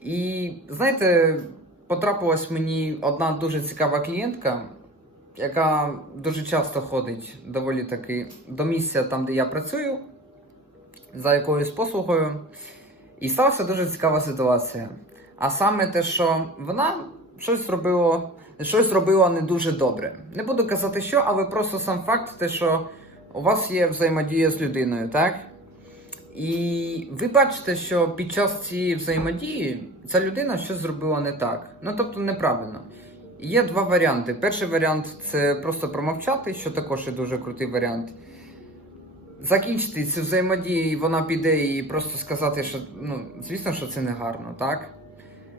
І знаєте, потрапилась мені одна дуже цікава клієнтка, яка дуже часто ходить доволі таки до місця там, де я працюю, за якоюсь послугою. І сталася дуже цікава ситуація. А саме те, що вона щось зробила, щось зробила не дуже добре. Не буду казати, що, але просто сам факт, те, що у вас є взаємодія з людиною, так? І ви бачите, що під час цієї взаємодії ця людина щось зробила не так. Ну тобто неправильно. Є два варіанти. Перший варіант це просто промовчати, що також є дуже крутий варіант. Закінчити цю взаємодію, і вона піде і просто сказати, що ну, звісно, що це не гарно, так?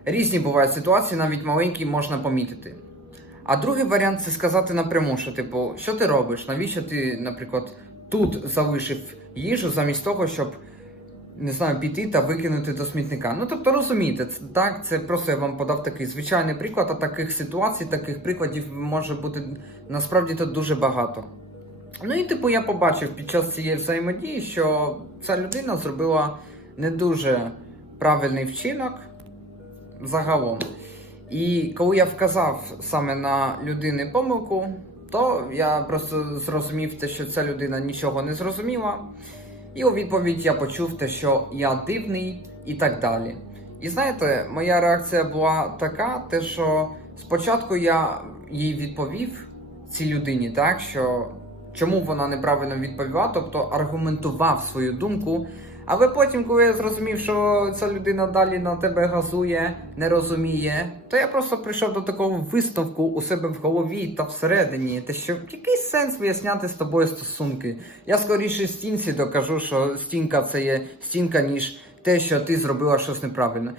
Різні бувають ситуації, навіть маленькі можна помітити. А другий варіант це сказати напряму, що типу, що ти робиш? Навіщо ти, наприклад, тут залишив їжу замість того, щоб не знаю, піти та викинути до смітника. Ну тобто розумієте, це, так, це просто я вам подав такий звичайний приклад, а таких ситуацій, таких прикладів може бути насправді тут дуже багато. Ну і типу я побачив під час цієї взаємодії, що ця людина зробила не дуже правильний вчинок загалом. І коли я вказав саме на людини помилку, то я просто зрозумів те, що ця людина нічого не зрозуміла. І у відповідь я почув те, що я дивний і так далі. І знаєте, моя реакція була така, те, що спочатку я їй відповів цій людині, так що чому вона неправильно відповіла, тобто аргументував свою думку. Але потім, коли я зрозумів, що ця людина далі на тебе газує, не розуміє, то я просто прийшов до такого висновку у себе в голові та всередині, те, що який сенс виясняти з тобою стосунки. Я скоріше стінці докажу, що стінка це є стінка, ніж те, що ти зробила щось неправильно.